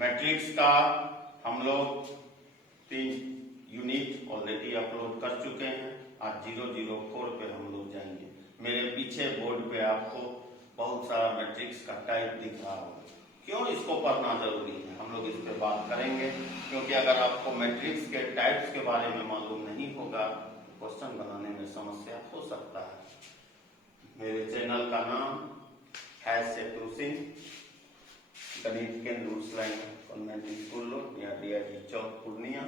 Matrix का हम लोग 3 यूनिट ऑलरेडी अपलोड कर चुके हैं। आज 004 पे हम लोग जाएंगे। मेरे पीछे बोर्ड पे आपको बहुत सारा मैट्रिक्स का टाइप दिख रहा होगा। क्यों इसको पढ़ना जरूरी है, हम लोग इस पे बात करेंगे। क्योंकि अगर आपको मैट्रिक्स के टाइप्स के बारे में मालूम नहीं होगा तो क्वेश्चन बनाने में समस्या हो सकता है। मेरे चैनल का नाम है सेतु सिंह, गणित केंद्र रूसलाइन कॉन्वेंट स्कूल रोड या DIG चौक पूर्णिया।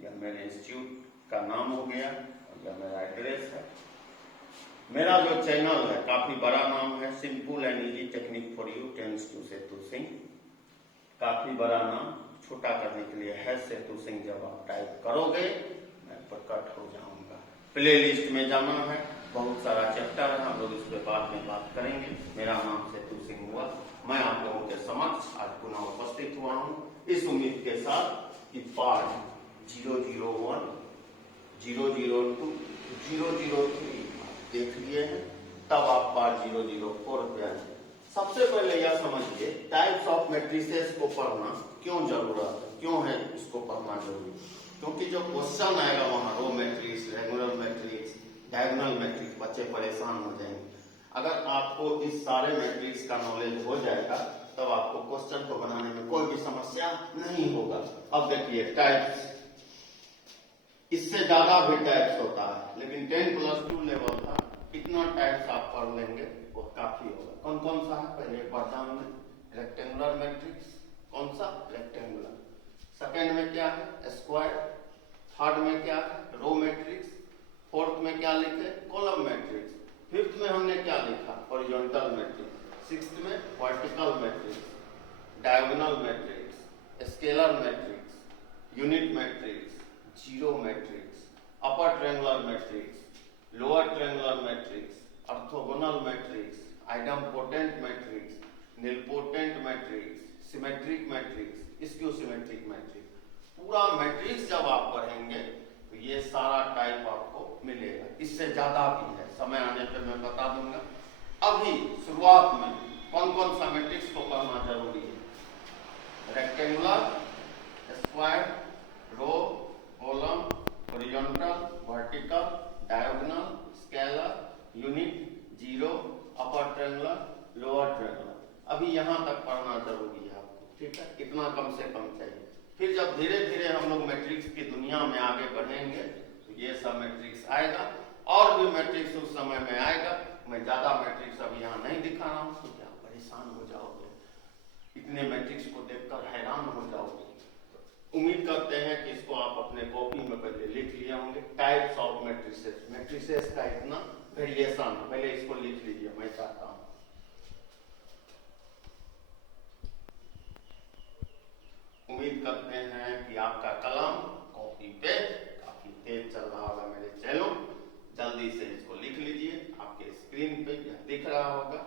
यह मेरे इंस्टीट्यूट का नाम हो गया और यह मेरा एड्रेस है। मेरा जो चैनल है काफी बड़ा नाम है, simple and easy technique for you tense to Setu Singh. काफी बड़ा नाम छोटा करने के लिए है सेतु सिंह। जब आप टाइप करोगे मैं प्रकट हो जाऊंगा। प्ले लिस्ट में जाना है, बहुत सारा चैप्टर है, हम लोग इस पे बाद में बात करेंगे। मेरा नाम सेतु सिंह हुआ। मैं आप लोगों के समक्ष आज पुनः उपस्थित हुआ हूँ इस उम्मीद के साथ कि पार्ट 001, 002, 003 देख लिए हैं, तब आप पार्ट 004 पे आए। सबसे पहले यह समझिए टाइप्स ऑफ मैट्रिसेस को पढ़ना क्यों जरूरत है, क्यों है इसको पढ़ना जरूरी। क्योंकि जो क्वेश्चन आएगा वहां row matrix, regular matrix, diagonal matrix, बच्चे परेशान हो जाएंगे। अगर आपको इस सारे मैट्रिक्स का नॉलेज हो जाएगा तब आपको क्वेश्चन को बनाने में कोई भी समस्या नहीं होगा। अब देखिए टाइप्स, इससे ज्यादा भी टाइप्स होता है, लेकिन 10+2 लेवल था, इतना टाइप्स आप पढ़ लेंगे वो काफी होगा। कौन कौन सा है पहले एक बार जान लें। रेक्टेंगुलर मैट्रिक्स, कौन सा रेक्टेंगुलर। सेकेंड में क्या है स्क्वायर। थर्ड में क्या है रो मैट्रिक्स। फोर्थ में क्या लिखे कॉलम मैट्रिक्स। फिफ्थ में हमने क्या लिखा हॉरिजॉन्टल मैट्रिक्स। सिक्स्थ में vertical matrix, diagonal matrix, scalar matrix, unit matrix, zero matrix, upper triangular matrix, lower triangular matrix, orthogonal matrix, idempotent matrix, nilpotent matrix, symmetric matrix, skew symmetric matrix. पूरा matrix जब आप पढ़ेंगे तो ये सारा type आपको मिलेगा। इससे ज्यादा भी है, समय आने पर मैं बता दूंगा। अभी शुरुआत में कौन कौन सा मैट्रिक्स को पढ़ना जरूरी है। Rectangular, square, row, column, horizontal, vertical, diagonal, scalar, unit, zero, upper triangular, lower triangular. अभी यहाँ तक पढ़ना जरूरी है आपको, ठीक है। इतना कम से कम चाहिए। फिर जब धीरे धीरे हम लोग मैट्रिक्स की दुनिया में आगे बढ़ेंगे तो ये सब मैट्रिक्स आएगा और भी मैट्रिक्स उस समय में आएगा। मैं ज्यादा मैट्रिक्स अभी यहाँ नहीं दिखा रहा हूँ तो क्या परेशान हो जाओगे, इतने मैट्रिक्स को देखकर हैरान हो जाओगे। उम्मीद करते हैं कि इसको आप अपने कॉपी में पहले लिख लिए होंगे। टाइप्स ऑफ मैट्रिसेस, मैट्रिसेस का इतना वेरिएशन, पहले इसको लिख लीजिए, मैं चाहता हूं। उम्मीद करते हैं कि आपका कलम कॉपी पे काफी तेज चल रहा होगा। मेरे चैनल जल्दी से इसको लिख लीजिए, आपके स्क्रीन पे यह दिख रहा होगा।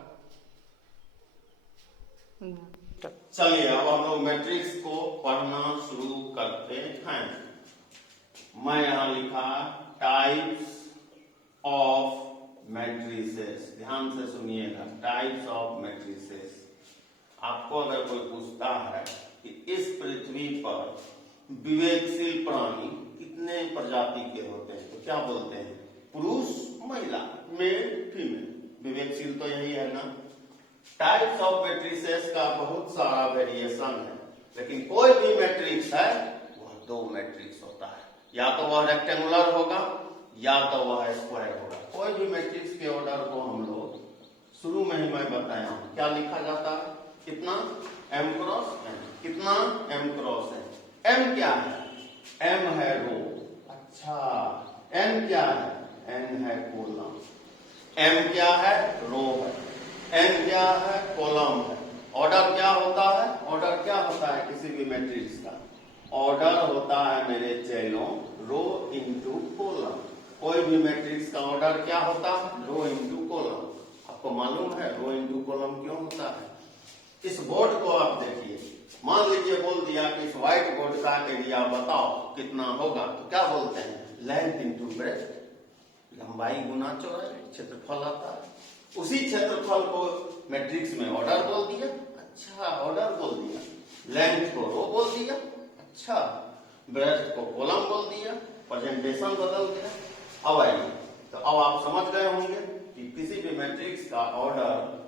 चलिए अब हम लोग मैट्रिक्स को पढ़ना शुरू करते हैं। मैं यहां लिखा टाइप्स ऑफ मैट्रिसेस, ध्यान से सुनिएगा, टाइप्स ऑफ मैट्रिसेस। आपको अगर कोई पूछता है कि इस पृथ्वी पर विवेकशील प्राणी कितने प्रजाति के होते हैं तो क्या बोलते हैं, पुरुष महिला, मेल फीमेल। विवेकशील तो यही है ना। टाइप्स ऑफ मैट्रिसेस का बहुत सारा वेरिएशन है, लेकिन कोई भी मैट्रिक्स है वह दो मैट्रिक्स होता है। या तो वह रेक्टेंगुलर होगा या तो वह स्क्वायर होगा। कोई भी मैट्रिक्स के ऑर्डर को हम लोग शुरू में ही मैं बताया हूं क्या लिखा जाता है, कितना m क्रॉस n, कितना m क्रॉस n। m क्या है, m है रो, अच्छा n क्या है, n है कॉलम। m क्या है रो है, n क्या है कॉलम है। ऑर्डर क्या होता है, ऑर्डर क्या होता है किसी भी मैट्रिक्स का, ऑर्डर होता है मेरे चैनों रो इंटू कॉलम। कोई भी मैट्रिक्स का ऑर्डर क्या होता है, रो इंटू कॉलम। आपको मालूम है रो इंटू कॉलम क्यों होता है। इस बोर्ड को आप देखिए, मान लीजिए बोल दिया कि इस व्हाइट बोर्ड का एरिया बताओ कितना होगा, तो क्या बोलते हैं, लेंथ इंटू ब्रेथ, लंबाई गुना चौड़ाई, क्षेत्रफल आता है। उसी क्षेत्रफल को मैट्रिक्स में ऑर्डर बोल दिया, अच्छा ऑर्डर बोल दिया। लेंथ को रो बोल दिया, अच्छा, ब्रेथ को कॉलम बोल दिया, प्रेजेंटेशन बदल गया। अब आइए, तो अब आप समझ गए होंगे कि किसी भी मैट्रिक्स का ऑर्डर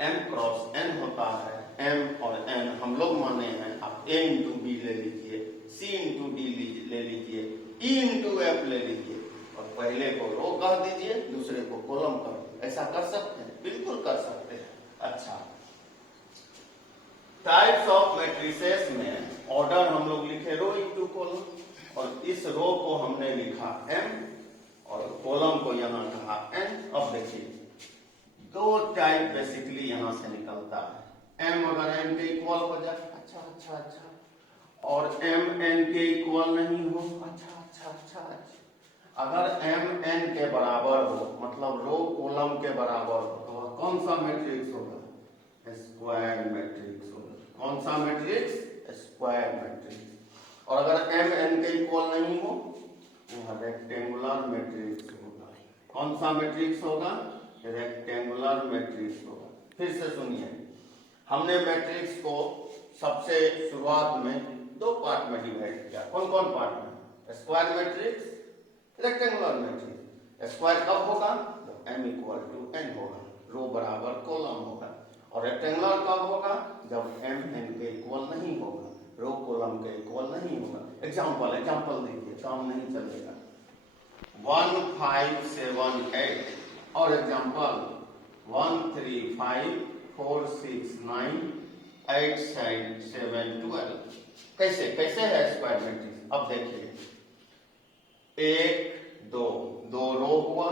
m क्रॉस n होता है। m और n हम लोग माने हैं, आप a इंटू बी ले लीजिए, c इंटू डी ले लीजिए, e इंटू f ले लीजिए, और पहले को रो कह दीजिए, दूसरे को कॉलम कर दीजिए। ऐसा कर सकते हैं? बिल्कुल कर सकते हैं। अच्छा, टाइप्स ऑफ मैट्रिसेस में ऑर्डर हम लोग लिखे रो इंटू कॉलम, और इस रो को हमने लिखा m और कॉलम को यहाँ कहा n। अब देखिए, दो टाइप बेसिकली यहां से निकलता है। m अगर n के इक्वल हो जाए, अच्छा अच्छा अच्छा, और m n के इक्वल नहीं हो, अच्छा अच्छा अच्छा अच्छा। अगर m n के बराबर हो, मतलब रो कॉलम के बराबर हो, तो वह कौन सा मैट्रिक्स होगा? स्क्वायर मैट्रिक्स होगा। कौन सा मैट्रिक्स? Square matrix. और अगर m n के इक्वल नहीं हो, वह रेक्टेंगुलर मैट्रिक्स होगा। कौन सा मैट्रिक्स होगा? रेक्टेंगुलर मैट्रिक्स होगा। फिर से सुनिए, हमने मैट्रिक्स को सबसे शुरुआत में दो पार्ट में डिवाइड किया। कौन कौन पार्ट में? Square matrix, rectangular matrix. Square कब होगा? जब m इक्वल टू n होगा, रो बराबर कॉलम होगा। और रेक्टेंगुलर कब होगा? जब m n के इक्वल नहीं होगा, रो कॉलम के इक्वल नहीं होगा। एग्जाम्पल दीजिए, काम नहीं चलेगा। 1 5 7 8 और एग्जाम्पल 1 3 5 4 6 9 8 7 12। कैसे कैसे है स्क्वायर मैट्रिक्स? अब देखिए, 1 2 दो रो हुआ,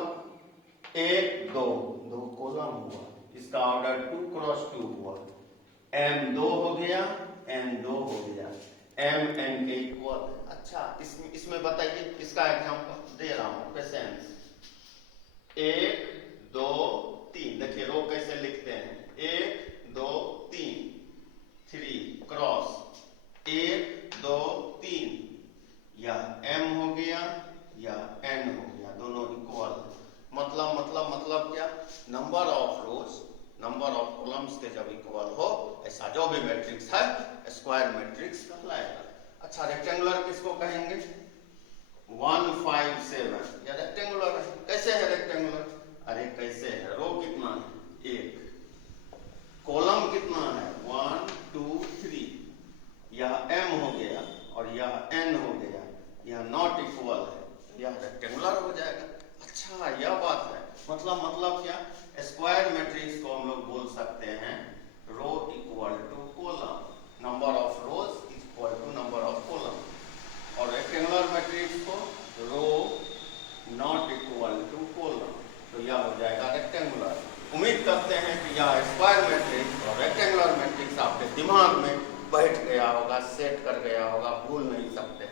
1 2 दो कॉलम हुआ, इसका ऑर्डर 2 क्रॉस 2 हुआ। m 2 हो गया, n 2 हो गया, m n के इक्वल। अच्छा, इसमें बताइए, इसका एग्जाम्पल दे रहा हूं, पेशेंस। 1 2 3, देखिए रो कैसे लिखते हैं, 1 2 3 3 क्रॉस 1 2 3, या m हो गया या n हो गया, दोनों इक्वल। मतलब क्या? Number of rose number of columns के जब इक्वल हो, ऐसा जो भी मैट्रिक्स है स्क्वायर मैट्रिक्स कहलाएगा। अच्छा, रेक्टेंगुलर किसको कहेंगे? 1 5 7, या रेक्टेंगुलर है। कैसे है रेक्टेंगुलर? अरे कैसे है, रो कितना है? 1, कॉलम कितना है? 1 2 3, यह m हो गया और यह n हो गया, यह नॉट इक्वल है, यह रेक्टेंगुलर हो जाएगा। अच्छा, यह बात है। मतलब क्या? स्क्वायर मैट्रिक्स को हम लोग बोल सकते हैं row equal to column, number of rows equal to number of column. और रेक्टेंगुलर मैट्रिक्स को row not equal to column, तो यह हो जाएगा रेक्टेंगुलर। उम्मीद करते हैं कि यह स्क्वायर मैट्रिक्स और रेक्टेंगुलर मैट्रिक्स आपके दिमाग में बैठ गया होगा, सेट कर गया होगा, भूल नहीं सकते।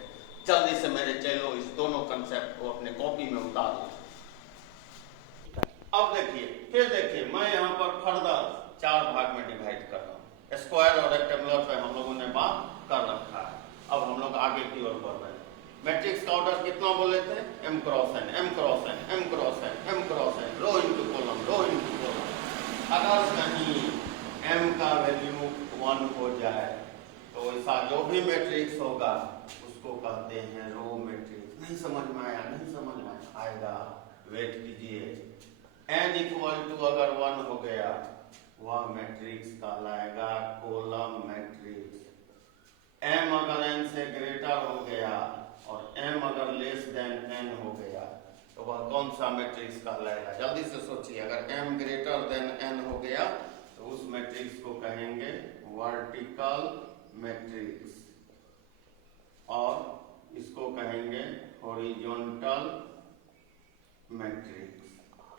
जल्दी से मेरे चलो इस दोनों कंसेप्ट को अपने कॉपी में उतार लो। अब देखिए, फिर देखिए, मैं यहाँ पर फर्दर 4 भाग में डिवाइड कर रहा हूँ। स्क्वायर और रेक्टेंगुलर पे हम लोगों ने बात कर रखा है। अब हम लोग आगे की ओर बढ़ रहे हैं। मैट्रिक्स का ऑर्डर कितना बोले थे? m cross n, m cross n, m cross n, m cross n, rho into column, rho into column. अगर कहीं m का वैल्यू 1 हो जाए, तो ऐसा जो भी मैट्रिक्स होगा उसको कहते हैं रो मैट्रिक्स। नहीं समझ में आया? नहीं समझ में आएगा, वेट कीजिए। n इक्वल टू अगर 1 हो गया, वह मैट्रिक्स कहलाएगा कॉलम मैट्रिक्स। m अगर n से ग्रेटर हो गया और m अगर लेस देन n हो गया, तो वह कौन सा मैट्रिक्स कहलाएगा? जल्दी से सोचिए। अगर m ग्रेटर देन n हो गया, तो उस मैट्रिक्स को कहेंगे वर्टिकल मैट्रिक्स, और इसको कहेंगे हॉरिजॉन्टल मैट्रिक्स।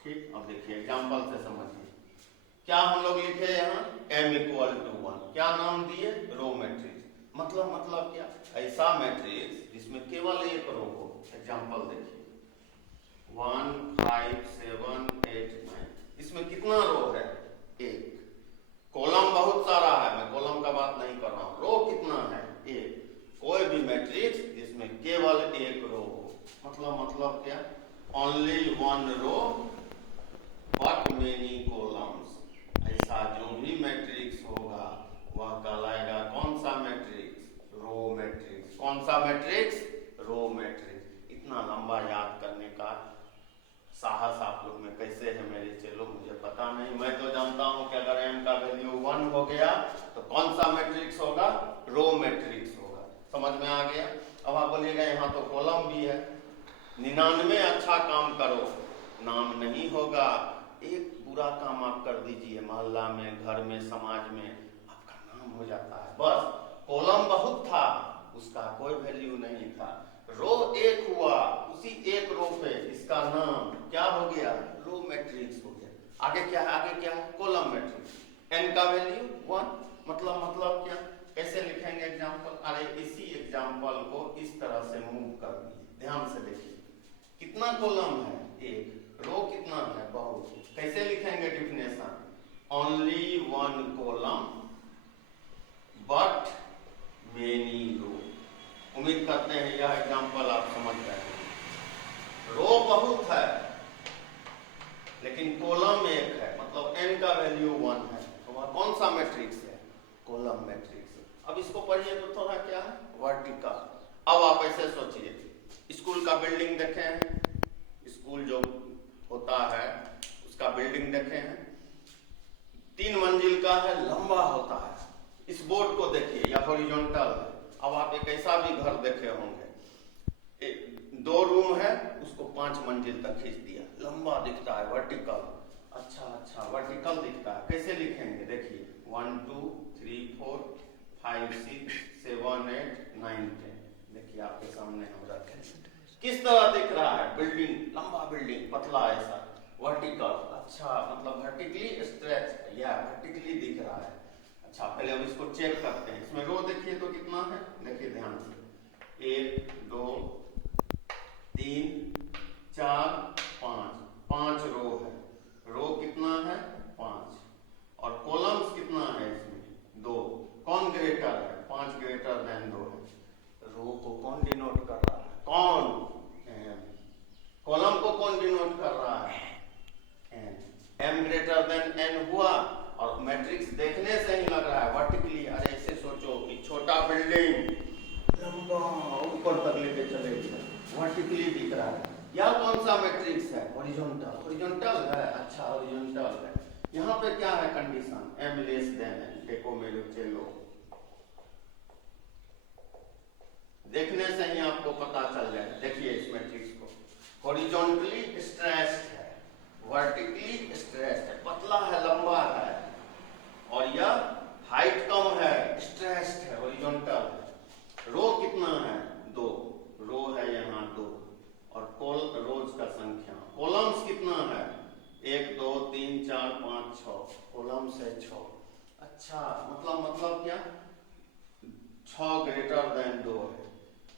ठीक, अब देखिए एग्जांपल से समझिए। क्या हम लोग लिखे यहाँ? m इक्वल टू 1, क्या नाम दिए? Row matrix. मतलब क्या? ऐसा मैट्रिक्स जिसमें केवल एक रो हो। एग्जांपल देखिए, 1 5 7 8 9, इसमें कितना रो है? 1। कॉलम बहुत सारा है, मैं कॉलम का बात नहीं कर रहा हूं, रो कितना है? 1। कोई भी मैट्रिक्स जिसमें केवल एक रो हो, मतलब क्या? Only 1 row but many columns. ऐसा जो भी मैट्रिक्स होगा वह कहलाएगा कौन सा मैट्रिक्स? Matrix, row matrix. इतना लंबा याद करने का साहस आप लोग में कैसे है मेरे चलो, मुझे पता नहीं। मैं तो जानता हूं कि अगर m का वैल्यू 1 हो गया तो कौन सा मैट्रिक्स होगा, रो मैट्रिक्स होगा। समझ में आ गया। अब आप बोलिएगा यहाँ तो कॉलम भी है। 99 अच्छा काम करो, नाम नहीं होगा। एक बुरा काम आप कर दीजिए मोहल्ला में, घर में, समाज में, आपका नाम हो जाता है। बस कॉलम बहुत था, उसका कोई वैल्यू नहीं था। रो एक हुआ, उसी एक रो पे इसका नाम क्या हो गया, रो मैट्रिक्स हो गया। आगे क्या है, आगे क्या है, कॉलम मैट्रिक्स। n का वैल्यू 1, मतलब क्या, कैसे लिखेंगे एग्जांपल। अरे इसी एग्जांपल को इस तरह से मूव कर दिए, ध्यान से देखिए। कितना कॉलम है, एक। रो कितना है, बहुत। कैसे लिखेंगे definition, only one column but many row. उम्मीद करते हैं यह एग्जांपल आप समझ रहे हैं। रो बहुत है लेकिन कॉलम एक है, मतलब n का वैल्यू 1 है, तो वह कौन सा मैट्रिक्स है, कॉलम मैट्रिक्स। अब इसको पढ़िए तो थोड़ा क्या है, वर्टिकल। अब आप ऐसे सोचिए, स्कूल का बिल्डिंग देखे हैं, स्कूल जो होता है उसका बिल्डिंग देखे हैं, 3 मंजिल का है, लंबा होता है। इस बोर्ड को देखिए, या हॉरिजॉन्टल है। अब आप एक ऐसा भी घर देखे होंगे, 2 रूम है, उसको 5 मंजिल तक खींच दिया, लंबा दिखता है, वर्टिकल। अच्छा वर्टिकल दिखता है। कैसे लिखेंगे, देखिए 1 2 3 4 5 6 7 8 9 10। देखिए आपके सामने हम रखे, किस तरह दिख रहा है, बिल्डिंग, लंबा बिल्डिंग, पतला ऐसा, वर्टिकल। अच्छा मतलब वर्टिकली स्ट्रेच है या वर्टिकली दिख रहा है। अच्छा पहले अब इसको चेक करते हैं। इसमें रो देखिए तो कितना है, देखिए ध्यान से, 1 2 3 4 5, 5 रो है। रो कितना है, 5। और कॉलम्स कितना है इसमें, 2। कौन ग्रेटर है, 5 ग्रेटर देन 2 है। रो को कौन डिनोट कर रहा है, कौन, कॉलम को कौन डिनोट कर रहा है, m ग्रेटर देन n हुआ। और मैट्रिक्स देखने से ही लग रहा है वर्टिकली। अरे ऐसे सोचो कि छोटा बिल्डिंग लंबा ऊपर तक लेके चले गए, वर्टिकली दिख रहा है। यह कौन सा मैट्रिक्स है, हॉरिजॉन्टल। हॉरिजॉन्टल है, अच्छा हॉरिजॉन्टल है। यहाँ पे क्या है condition, m less than n। देखो मेरे चलो, देखने से ही आपको पता चल जाए। देखिए इस मैट्रिक्स को, हॉरिजॉन्टली स्ट्रेच्ड है, वर्टिकली स्ट्रेच्ड है, पतला है, लंबा है, और यह हाइट कम है, स्ट्रेच्ड है, हॉरिजॉन्टल है। रो कितना है, 2 रो है यहाँ 2, और रोज का संख्या। कॉलम्स कितना है, 1 2 3 4 5 6, कॉलम्स है 6। अच्छा मतलब क्या, 6 ग्रेटर देन 2 है।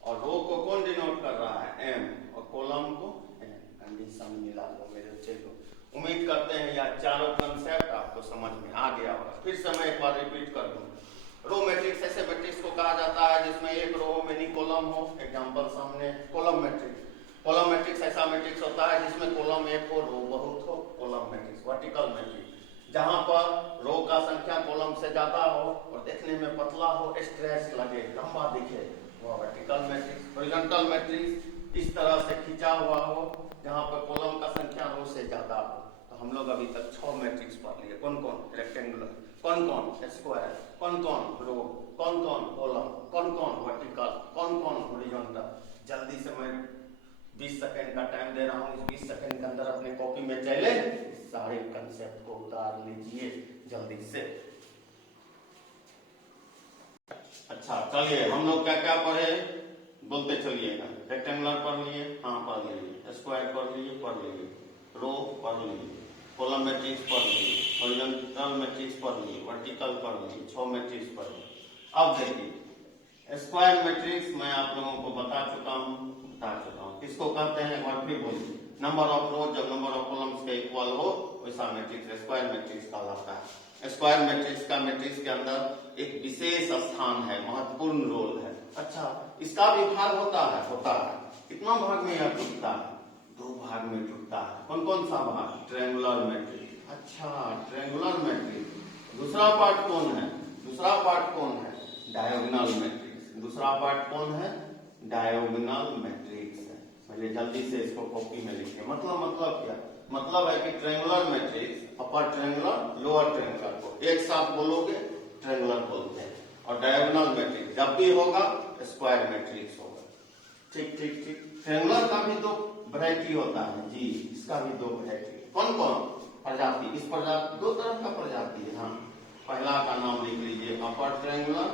और रो को कौन डिनोट कर रहा है, m, और कॉलम को n। कंडीशन मिला लो मेरे चलो। उम्मीद करते हैं यह चारों कंसेप्ट आपको समझ में आ गया होगा। फिर से मैं एक बार रिपीट कर दूं। रो मैट्रिक्स ऐसे मैट्रिक्स को कहा जाता है जिसमें एक रो हो, मेनी कॉलम हो। एग्जांपल सामने, कॉलम मैट्रिक्स। कॉलम मैट्रिक्स ऐसा मैट्रिक्स होता है जिसमें कॉलम एक हो, रो बहुत हो, कॉलम मैट्रिक्स। वर्टिकल मैट्रिक्स जहां पर रो का संख्या कॉलम से ज्यादा हो और देखने में पतला हो, स्ट्रेच लगे, लंबा दिखे, वह वर्टिकल मैट्रिक्स। हॉरिजॉन्टल मैट्रिक्स इस तरह से खींचा हुआ हो जहां पर कॉलम का संख्या रो से ज्यादा हो। तो हम लोग अभी तक 6 मैट्रिक्स पढ़ लिए। कौन कौन, रेक्टेंगुलर, कौन कौन स्क्वायर, कौन कौन रो, कौन कौन कॉलम, कौन कौन वर्टिकल, कौन कौन हॉरिजॉन्टल। जल्दी से मैं 20 सेकंड का टाइम दे रहा हूँ, इस 20 सेकंड के अंदर अपने कॉपी में चले सारे कंसेप्ट को उतार लीजिए जल्दी से। अच्छा चलिए, हम लोग क्या क्या पढ़े बोलते चलिएगा। रेक्टेंगुलर पढ़ लिए, हाँ पढ़ लिए, स्क्वायर पढ़ लिए, रो पढ़ लिए, कॉलम मैट्रिक्स पढ़ लिए, हॉरिजॉन्टल मैट्रिक्स पढ़ लिए, वर्टिकल पढ़ लिए, 6 मैट्रिक्स पढ़ लिए। अब देखिए स्क्वायर मैट्रिक्स मैं आप लोगों को बता चुका हूँ। किसको कहते हैं, एक बार फिर बोलिए। नंबर ऑफ रो जब नंबर ऑफ कॉलम्स के इक्वल हो वैसा मैट्रिक्स स्क्वायर मैट्रिक्स कहलाता है। स्क्वायर मैट्रिक्स का मैट्रिक्स के अंदर एक विशेष स्थान है, महत्वपूर्ण रोल है। अच्छा इसका भी भाग होता है। कितना भाग में यह टूटता है, 2 भाग में टूटता है। कौन कौन सा भाग, ट्रायंगुलर मैट्रिक्स। अच्छा ट्रायंगुलर मैट्रिक्स। दूसरा पार्ट कौन है, डायगोनल मैट्रिक्स। दूसरा पार्ट कौन है, डायगोनल मैट्रिक्स है। पहले जल्दी से इसको कॉपी में लिखिए। मतलब क्या? मतलब है कि triangular matrix upper triangular lower triangular को एक साथ बोलोगे ट्रायंगुलर बोलते हैं, और डायगोनल मैट्रिक्स जब भी होगा स्क्वायर मैट्रिक्स होगा। ठीक ठीक ठीक। ट्रायंगुलर का भी दो वैरायटी होता है जी, इसका भी दो वैरायटी। कौन कौन प्रजाति? इस प्रजाति दो तरह का प्रजाति है। हाँ, पहला का नाम लिख लीजिए अपर ट्रायंगुलर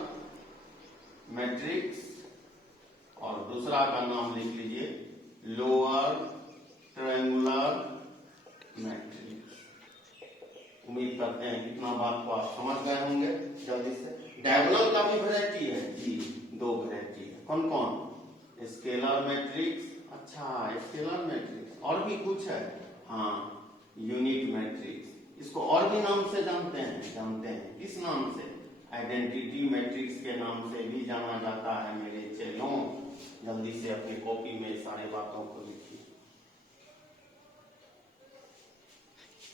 मैट्रिक्स, और दूसरा का नाम लिख लीजिए लोअर ट्रायंगुलर मैट्रिक्स। उम्मीद करते हैं इतना बात को आप समझ गए होंगे जल्दी से। डायगोनल का भी वैरायटी है जी, दो वैरायटी है। कौन कौन? स्केलर मैट्रिक्स, अच्छा स्केलर मैट्रिक्स, और भी कुछ है हाँ, यूनिट मैट्रिक्स। इसको और भी नाम से जानते हैं। किस नाम से? आइडेंटिटी मैट्रिक्स के नाम से भी जाना जाता है मेरे चेलों। जल्दी से अपनी कॉपी में सारे बातों को लिखिए।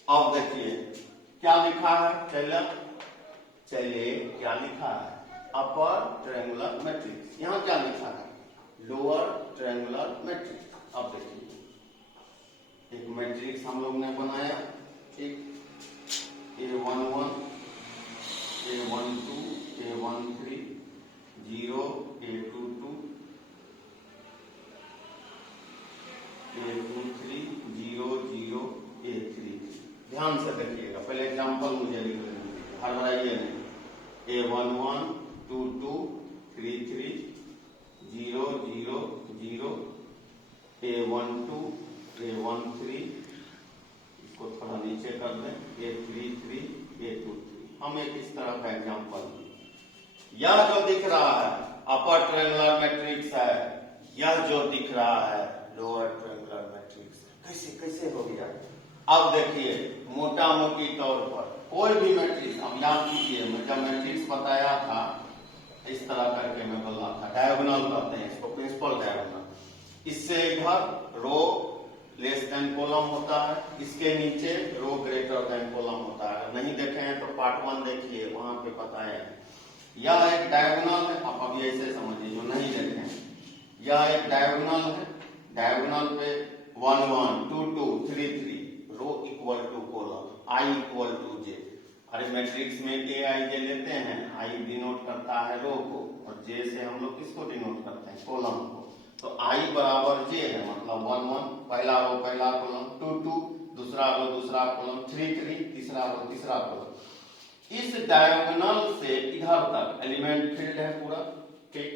अब देखिए क्या लिखा है, चलिए क्या लिखा है? अपर ट्रायंगुलर मैट्रिक्स। यहाँ क्या लिखा है? Lower triangular matrix. अब देखिए एक मैट्रिक्स हम लोग ने बनाया, ठीक, A11 A12 A13 0 A22 A23 0 0 A33। ध्यान से देखिएगा, पहले एग्जांपल मुझे लिख लेंगे, हड़बड़ाइए नहीं। A11 22 33 0 0 0 A12 A13, इसको थोड़ा नीचे कर दें, A33 A23। हम एक इस तरह का एग्जांपल, यह जो दिख रहा है अपर ट्रायंगुलर मैट्रिक्स है, यह जो दिख रहा है लोअर ट्रायंगुलर मैट्रिक्स। कैसे कैसे हो गया? अब देखिए मोटा मोटी तौर पर कोई भी मैट्रिक्स, अब याद कीजिए मैं जब मैट्रिक्स बताया था इस तरह करके मैं बोल रहा था, डायगोनल कहते हैं इसको, प्रिंसिपल डायगोनल। इससे इधर रो लेस देन कॉलम होता है, इसके नीचे रो ग्रेटर देन कॉलम होता है। नहीं देखे हैं तो पार्ट 1 देखिए, वहां पे पता है। यह एक डायगोनल है, आप अभी ऐसे समझिए जो नहीं देखे हैं। यह एक डायगोनल है, डायगोनल पे 1 1 2 2 3 3, row equal to column, I equal to J. अरे मैट्रिक्स में ए आई जे लेते हैं, आई डिनोट करता है रो को, और जे से हम लोग किसको डिनोट करते हैं? कॉलम को। तो आई बराबर जे है, मतलब 1 1 पहला रो पहला कॉलम, 2 2 दूसरा रो दूसरा कॉलम, 3 3 तीसरा रो तीसरा कॉलम। इस डायगोनल से इधर तक एलिमेंट फील्ड है पूरा, ठीक,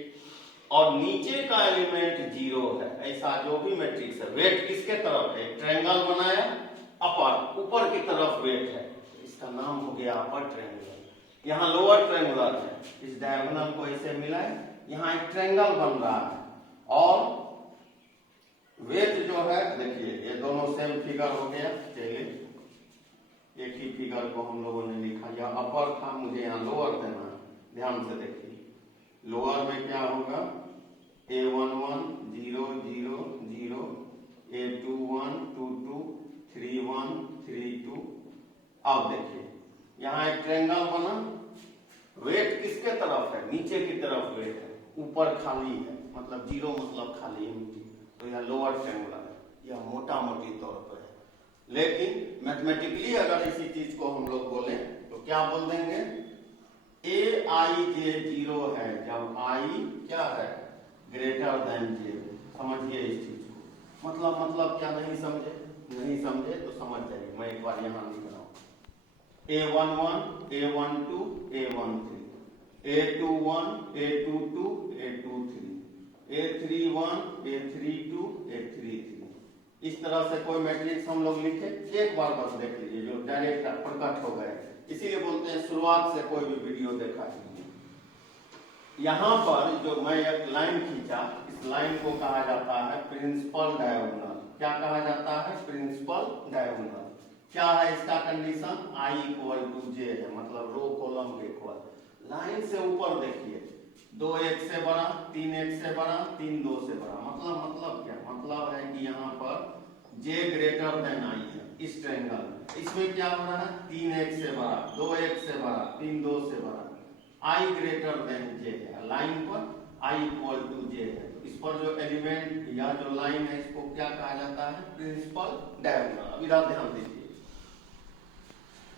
और नीचे का एलिमेंट 0 है। ऐसा जो भी मैट्रिक्स है, वेट किसके तरफ है? ट्रायंगल बनाया अपर, ऊपर की तरफ वेट है, इसका नाम हो गया अपर ट्रायंगुलर। यहाँ लोअर ट्रायंगुलर है, इस डायगोनल को ऐसे मिलाए, यहाँ एक ट्रायंगल बन रहा है, और वेट जो है देखिए ये दोनों सेम फिगर हो गया। चलिए एक ही फिगर को हम लोगों ने लिखा, यह अपर था, मुझे यहाँ लोअर देना है। ध्यान से देखिए लोअर में क्या होगा? A11 0 0 0 A21 2 2 3 1 3 2। अब देखिए यहाँ एक ट्रायंगल बना, वेट किसके तरफ है? नीचे की तरफ वेट है, ऊपर खाली है, मतलब 0 मतलब खाली है, तो यह लोअर ट्रायंगुलर है, यह मोटा मोटी तौर पर है। लेकिन मैथमेटिकली अगर इसी चीज को हम लोग बोले तो क्या बोल देंगे? ए आई जे 0 है जब आई क्या है? ग्रेटर देन जे। समझिए इस चीज को, मतलब क्या? नहीं समझे तो समझ जाइए, मैं एक बार यहाँ लिख रहा हूँ। A11 A12 A13 A21 A22 A23 A31 A32 A33। इस तरह से कोई मैट्रिक्स हम लोग लिखे, एक बार बस देख लीजिए जो डायरेक्ट प्रकट हो गए। इसीलिए बोलते हैं शुरुआत से कोई भी वीडियो देखा कीजिए। यहाँ पर जो मैं एक लाइन खींचा, इस लाइन को कहा जाता है प्रिंसिपल डायगोनल। क्या कहा जाता है? Principal diagonal. क्या है इसका condition? I equal to J है, मतलब रो कॉलम के इक्वल। लाइन से ऊपर देखिए, 2 1 से बड़ा, 3 1 से बड़ा, 3 2 से बड़ा। मतलब क्या? मतलब है कि यहाँ पर जे ग्रेटर देन आई है इस ट्रायंगल। इसमें क्या हो रहा है? 3 1 से बड़ा, 2 1 से बड़ा, 3 2 से बड़ा, आई ग्रेटर देन जे है। लाइन पर आई इक्वल टू जे है, इस पर जो एलिमेंट या जो लाइन है इसको क्या कहा जाता है? Principal diagonal. अब इधर ध्यान दीजिए,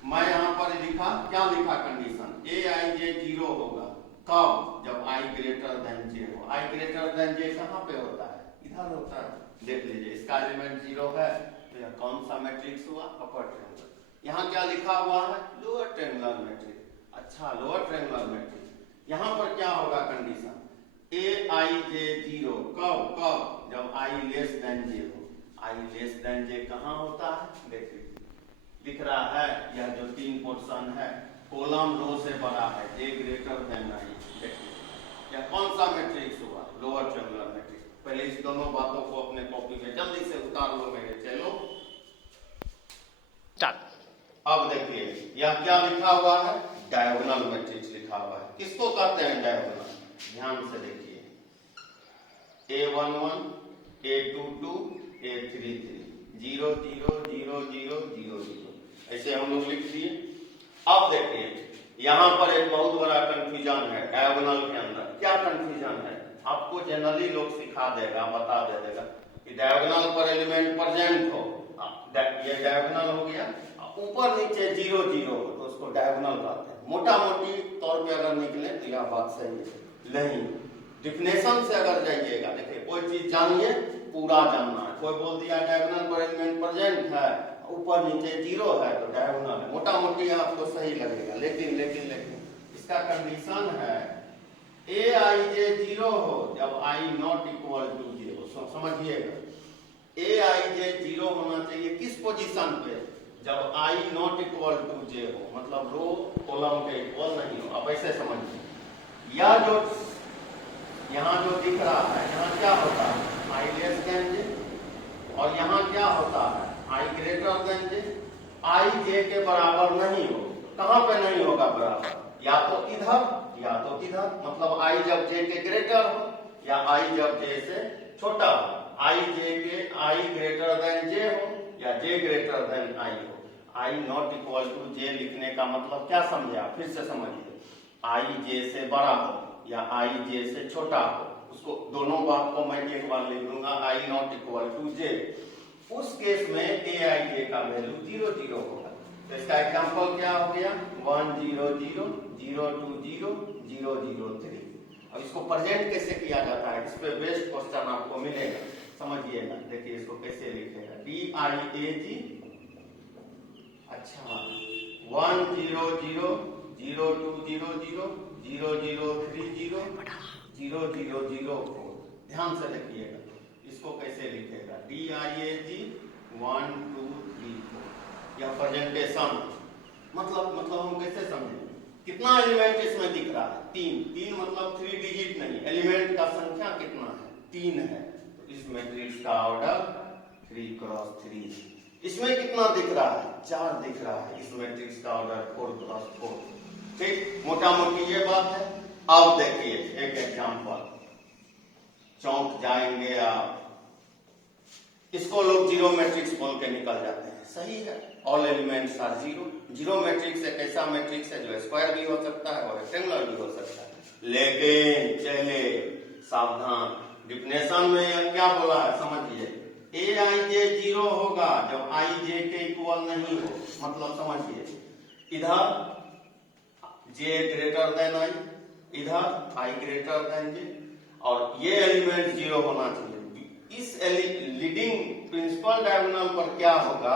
मैं यहां पर लिखा, क्या लिखा कंडीशन? Aij 0 होगा कब? जब i ग्रेटर देन j हो। i ग्रेटर देन j कहां पे होता है? इधर होता है। देख लीजिए, इसका एलिमेंट 0 है तो यह कौन सा मैट्रिक्स हुआ? अपर ट्रायंगल। यहाँ क्या लिखा हुआ है? Lower triangular matrix. अच्छा, लोअर ट्रायंगुलर मैट्रिक्स। यहाँ पर क्या होगा कंडीशन? Aij 0 कब? जब i लेस देन j हो। i लेस देन j कहां होता है? देखिए लिख रहा है, यह जो तीन पोर्शन है कॉलम रो से बड़ा है, j ग्रेटर देन i। देखिए यह कौन सा मैट्रिक्स हुआ? Lower triangular matrix. पहले इस दोनों बातों को अपने कॉपी में जल्दी से उतार लो मेरे। चलो अब देखिए यह क्या लिखा हुआ है? डायगोनल मैट्रिक्स लिखा हुआ है। किसको कहते हैं डायगोनल? ध्यान से देखिए, A11 A22 A33 0 0 0 0 0 0 ऐसे हम लोग लिख दिए। अब देखिए यहाँ पर एक बहुत बड़ा कंफ्यूजन है डायगोनल के अंदर। क्या कंफ्यूजन है? आपको जनरली लोग सिखा देगा, बता देगा कि डायगोनल पर एलिमेंट प्रेजेंट हो, ये डायगोनल हो गया, ऊपर नीचे 0 0 हो तो उसको डायगोनल कहते हैं। मोटा मोटी तौर पे अगर निकले तो यह बात सही है। नहीं, डिफिनेशन से अगर जाइएगा, देखिए कोई चीज जानिए, पूरा जानना है। कोई बोल दिया डायगोनल पर एलिमेंट प्रेजेंट है, ऊपर नीचे 0 है तो डायगोनल है। मोटा मोटी आपको सही लगेगा, लेकिन लेकिन लेकिन इसका कंडीशन है Aij 0 हो जब i नॉट इक्वल टू 0। समझिएगा, Aij 0 होना चाहिए किस पोजीशन पे? जब i not equal to j हो, मतलब रो कॉलम के इक्वल नहीं हो। अब ऐसे समझिए, या जो यहाँ जो दिख रहा है, यहाँ क्या होता है? i लेस देन j, और यहाँ क्या होता है? i greater than j। i j के बराबर नहीं हो, कहां पे नहीं होगा बराबर? या तो इधर या तो इधर, मतलब i जब j के ग्रेटर हो या i जब j से छोटा हो। i ग्रेटर देन j हो या j ग्रेटर देन i हो। i not equal to j लिखने का मतलब क्या समझे आप? फिर से समझिए, i j से बड़ा हो या i j से छोटा हो, उसको दोनों बात को मैं एक बार लिख दूंगा, i not equal to j। उस केस में Aij का वैल्यू 0 0 होगा। तो इसका एग्जांपल क्या हो गया? 1 0 0 0 2 0 0 0 3। अब इसको प्रेजेंट कैसे किया जाता है, इस पे बेस्ट क्वेश्चन आपको मिलेगा, समझिएगा। देखिए इसको कैसे लिखेगा? DIAG, अच्छा 1 0 0 0 2 0 0 0 0 3 0 0 0 0 4। ध्यान से देखिएगा, इसको कैसे लिखेगा? DIAG 1 2 3 4। यह प्रेजेंटेशन मतलब हम कैसे समझें? कितना एलिमेंट इसमें दिख रहा है? 3 मतलब 3 डिजिट नहीं, एलिमेंट का संख्या कितना है? 3 है। तो इस मैट्रिक्स का ऑर्डर 3 क्रॉस 3। इसमें कितना दिख रहा है? 4 दिख रहा है। इस मैट्रिक्स का ऑर्डर 4 क्रॉस 4। ठीक, मोटा मोटी ये बात है। अब देखिए एक एग्जांपल, चौंक जाएंगे आप। इसको लोग जीरो मैट्रिक्स बोल के निकल जाते हैं, सही है। All elements are zero. Zero matrix एक ऐसा मैट्रिक्स है जो स्क्वायर भी हो सकता है और रेक्टेंगुलर भी हो सकता है। लेकिन चले सावधान, डिफिनेशन में यह क्या बोला है समझिए, Aij 0 होगा जब i j के इक्वल नहीं हो। मतलब समझिए, इधर j ग्रेटर देन i, इधर i ग्रेटर देन j, और ये एलिमेंट 0 होना चाहिए। इस लीडिंग प्रिंसिपल डायगोनल पर क्या होगा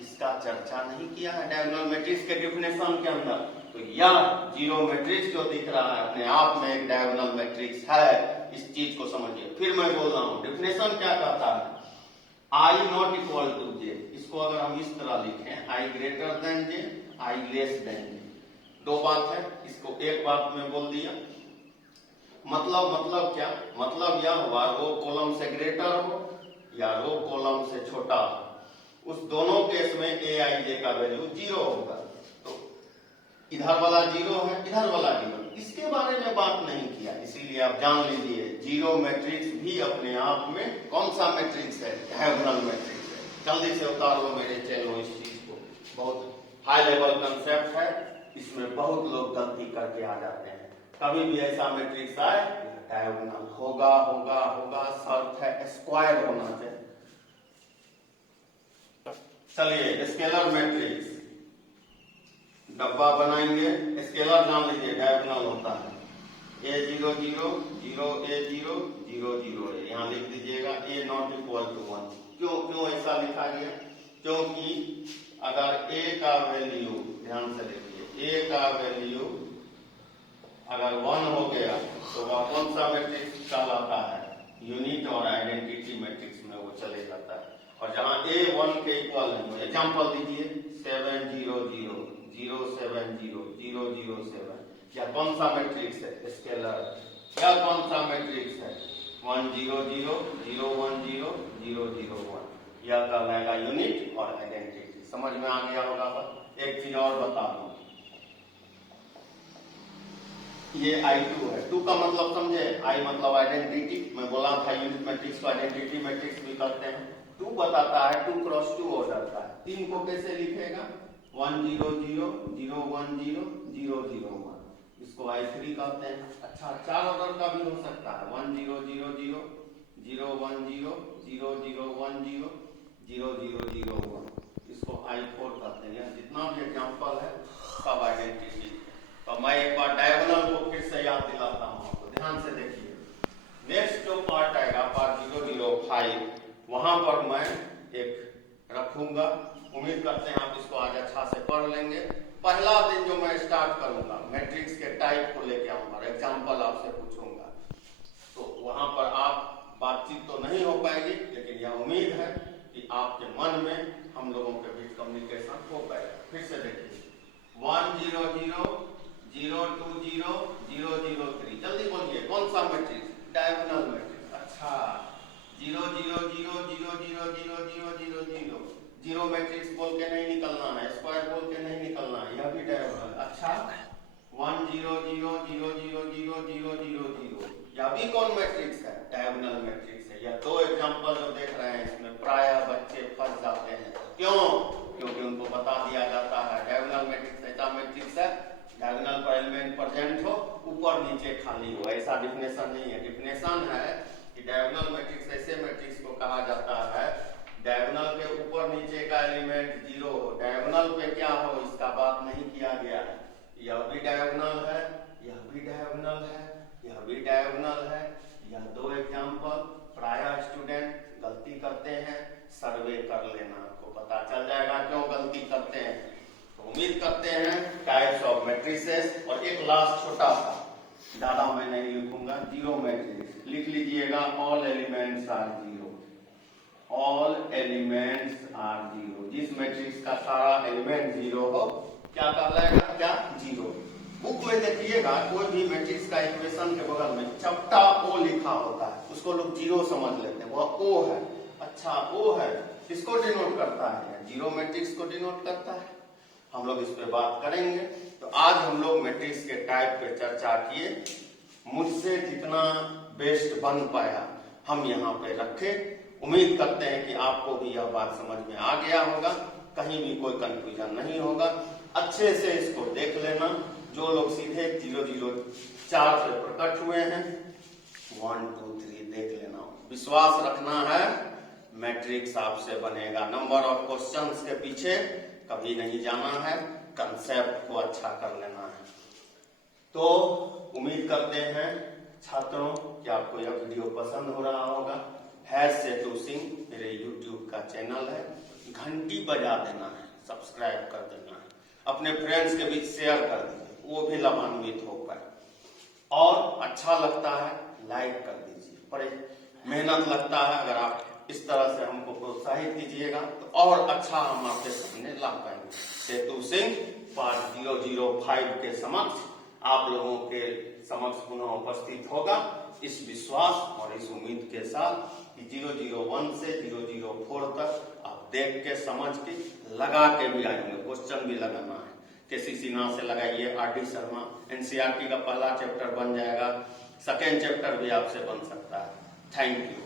इसका चर्चा नहीं किया है डायगोनल मैट्रिक्स के डिफिनेशन के अंदर। तो यह जीरो मैट्रिक्स जो दिख रहा है अपने आप में एक डायगोनल मैट्रिक्स है। इस चीज को समझिए। फिर मैं बोल रहा हूं डिफिनेशन क्या कहता है, i not equal to j। इसको अगर हम इस तरह लिखें, i greater than j, i less than j। दो बात है, इसको एक बात में बोल दिया। मतलब क्या? मतलब यह हुआ रो कॉलम से ग्रेटर हो या रो कॉलम से छोटा हो, उस दोनों केस में Aij का वैल्यू 0 होगा। तो इधर वाला 0 है, इधर वाला 0। इसके बारे में बात नहीं किया, इसीलिए आप जान लीजिए जीरो मैट्रिक्स भी अपने आप में कौन सा मैट्रिक्स है? डायगोनल मैट्रिक्स है। जल्दी से उतार लो मेरे चैनल इस चीज को, बहुत हाई लेवल कंसेप्ट है, इसमें बहुत लोग गलती करके आ जाते हैं। कभी भी ऐसा मैट्रिक्स आए डायगोनल होगा होगा होगा, शर्त है स्क्वायर होना चाहिए। चलिए स्केलर मैट्रिक्स डब्बा बनाएंगे, स्केलर जान लीजिए डायगोनल होता है A0 0 0 A0 0 0 यहाँ लिख दीजिएगा A नॉट इक्वल टू 1। क्यों ऐसा लिखा गया? क्योंकि अगर A का वैल्यू, ध्यान से देखिए, A का वैल्यू अगर 1 हो गया तो वह कौन सा मैट्रिक्स कहलाता है? यूनिट और आइडेंटिटी मैट्रिक्स में वो चले जाता है। और जहां A 1 के इक्वल नहीं हो, एग्जाम्पल दीजिए 7 0 0 0 7 0 0 0 7, या कौन सा मैट्रिक्स है? स्केलर। या कौन सा मैट्रिक्स है? 1 0 0 0 1 0 0 0 1, यह कहलाएगा यूनिट और आइडेंटिटी। समझ में आ गया होगा? एक चीज और बता दूं, ये I2 है, 2 का मतलब समझे, I मतलब आइडेंटिटी, मैं बोला था यूनिट मैट्रिक्स को आइडेंटिटी मैट्रिक्स भी करते हैं। 2 बताता है 2 क्रॉस 2 ऑर्डर का है। 3 को कैसे लिखेगा? 1 0 0 0 1 0 0 0 1, इसको I3 कहते हैं। अच्छा, 4 ऑर्डर का भी हो सकता है, 1 0 0 0 0 1 0 0 0 1 0 0 0 0 1, इसको I4 कहते हैं। जितना भी एग्जाम्पल है सब आइडेंटिटी। तो मैं एक बार डायगोनल को फिर से याद दिलाता हूं आपको, ध्यान से देखिए। नेक्स्ट जो पार्ट आएगा पार्ट 005, वहां पर मैं एक रखूंगा। उम्मीद करते हैं आप इसको आज अच्छा से पढ़ लेंगे। पहला दिन जो मैं स्टार्ट करूंगा मैट्रिक्स के टाइप को लेके आऊंगा, एग्जाम्पल आपसे पूछूंगा, तो वहां पर आप बातचीत तो नहीं हो पाएगी, लेकिन यह उम्मीद है कि आपके मन में हम लोगों के बीच कम्युनिकेशन हो पाएगा। फिर से देखिए 1 0 0 0 2 0 0 0 3, जल्दी बोलिए कौन सा मैट्रिक्स? Diagonal matrix. अच्छा, 0 0 0 0 0 0 0 0 0 0 मैट्रिक्स बोल के नहीं निकलना है, स्क्वायर बोल के नहीं निकलना है, यह भी डायगोनल। अच्छा, 1 0 0 0 0 0 0 0 0, यह भी कौन मैट्रिक्स है? डायगोनल मैट्रिक्स है। यह 2 एग्जांपल जो देख रहे हैं इसमें प्राय बच्चे फंस जाते हैं। क्यों? क्योंकि उनको बता दिया जाता है डायगोनल मैट्रिक्स ऐसा मैट्रिक्स है, डायगोनल पर एलिमेंट प्रेजेंट हो, ऊपर नीचे खाली हो। ऐसा डिफिनेशन नहीं है। डिफिनेशन है कि डायगोनल मैट्रिक्स ऐसे मैट्रिक्स को कहा जाता है डायगोनल के ऊपर नीचे का एलिमेंट 0 हो, डायगोनल पे क्या हो इसका बात नहीं किया गया है। यह भी डायगोनल है, यह भी डायगोनल है, यह भी डायगोनल है। यह 2 एग्जांपल प्राय स्टूडेंट गलती करते हैं, सर्वे कर लेना, आपको पता चल जाएगा क्यों गलती करते हैं। तो उम्मीद करते हैं टाइप्स ऑफ मैट्रिसेस। और एक लास्ट छोटा सा, ज्यादा मैं नहीं लिखूंगा, 0 मैट्रिक्स लिख लीजिएगा, all elements are 0। All elements are 0, जिस मैट्रिक्स का सारा एलिमेंट 0 हो क्या कहलाएगा? क्या? 0। बुक में देखिएगा कोई भी मैट्रिक्स का इक्वेशन के बगल में चपटा O लिखा होता है, उसको लोग 0 समझ लेते हैं, वह O है। अच्छा, O है, किसको डिनोट करता है? 0 मैट्रिक्स को डिनोट करता है। हम लोग इस पे बात करेंगे। तो आज हम लोग मैट्रिक्स के टाइप पे चर्चा किए, मुझसे जितना बेस्ट बन पाया हम यहाँ पे रखे। उम्मीद करते हैं कि आपको भी यह बात समझ में आ गया होगा, कहीं भी कोई कंफ्यूजन नहीं होगा। अच्छे से इसको देख लेना। जो लोग सीधे 004 से प्रकट हुए हैं 1 2 3 देख लेना। विश्वास रखना है मैट्रिक्स आपसे बनेगा। नंबर ऑफ क्वेश्चंस के पीछे कभी नहीं जाना है, कंसेप्ट को अच्छा कर लेना है। तो उम्मीद करते हैं छात्रों कि आपको यह वीडियो पसंद हो रहा होगा। सेतु सिंह मेरे YouTube का चैनल है, घंटी बजा देना है, सब्सक्राइब कर देना है, अपने फ्रेंड्स के बीच शेयर कर दीजिए, वो भी लाभान्वित हो पाए। और अच्छा लगता है लाइक कर दीजिए। बड़े मेहनत लगता है, अगर आप इस तरह से हमको प्रोत्साहित कीजिएगा तो और अच्छा हम आपके सामने ला पाएंगे। सेतु सिंह पार्ट 005 के समक्ष आप लोगों के समक्ष पुनः उपस्थित होगा, इस विश्वास और इस उम्मीद के साथ कि 001 से 004 तक आप देख के समझ के लगा के भी आएंगे। क्वेश्चन भी लगाना है, केसी सिन्हा से लगाइए, RD शर्मा, NCERT का पहला चैप्टर बन जाएगा, सेकेंड चैप्टर भी आपसे बन सकता है। Thank you.